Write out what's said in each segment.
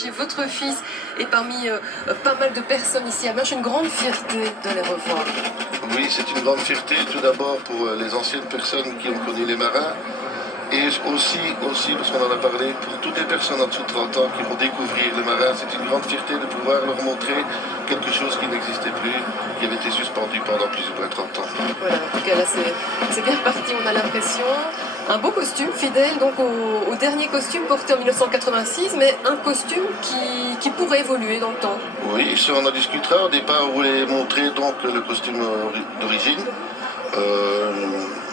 chez votre fils et parmi pas mal de personnes ici à Binche, une grande fierté de les revoir. Oui, c'est une grande fierté tout d'abord pour les anciennes personnes qui ont connu les marins et aussi, parce qu'on en a parlé, pour toutes les personnes en dessous de 30 ans qui vont découvrir les marins, c'est une grande fierté de pouvoir leur montrer quelque chose qui n'existait plus, qui avait été suspendu pendant plus ou moins 30 ans. Voilà, en tout cas là c'est bien reparti, on a l'impression. Un beau costume, fidèle donc au dernier costume porté en 1986, mais un costume qui pourrait évoluer dans le temps. Oui, ça on en discutera. Au départ, on voulait montrer donc le costume d'origine.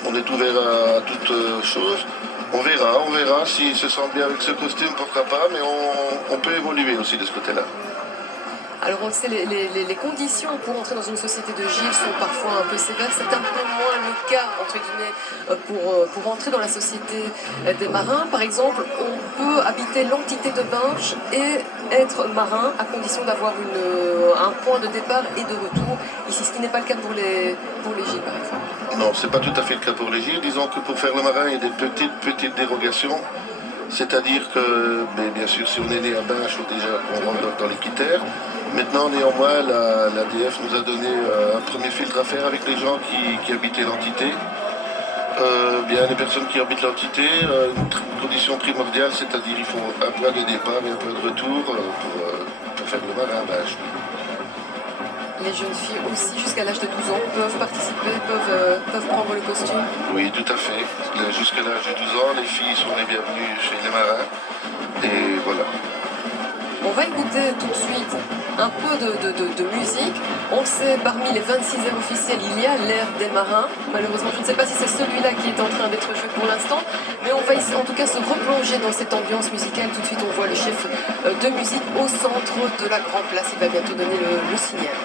On est ouvert à toute chose. On verra s'il se sent bien avec ce costume, pourquoi pas, mais on peut évoluer aussi de ce côté-là. Alors on le sait, les conditions pour entrer dans une société de gilets sont parfois un peu sévères. C'est un peu moins le cas, entre guillemets, pour entrer dans la société des marins. Par exemple, on peut habiter l'entité de Binche et être marin à condition d'avoir un point de départ et de retour ici, ce qui n'est pas le cas pour les gilets, par exemple. Non, c'est pas tout à fait le cas pour les gilets. Disons que pour faire le marin, il y a des petites dérogations. C'est-à-dire que, bien sûr, si on est né à Binche, déjà on rentre dans les critères. Maintenant, néanmoins, l'ADF nous a donné un premier filtre à faire avec les gens qui habitaient l'entité. Bien, les personnes qui habitent l'entité, une condition primordiale, c'est-à-dire il faut un point de départ et un point de retour pour faire le marin à Binche. Les jeunes filles aussi, jusqu'à l'âge de 12 ans, peuvent participer, peuvent prendre le costume. Oui, tout à fait. Jusqu'à l'âge de 12 ans, les filles sont les bienvenues chez les marins. Et voilà. On va écouter tout de suite un peu de musique. On sait, parmi les 26 airs officiels, il y a l'air des marins. Malheureusement, je ne sais pas si c'est celui-là qui est en train d'être joué pour l'instant, mais on va en tout cas se replonger dans cette ambiance musicale. Tout de suite, on voit le chef de musique au centre de la Grande Place. Il va bientôt donner le signal.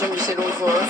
Jean-Michel, on le voit, hein,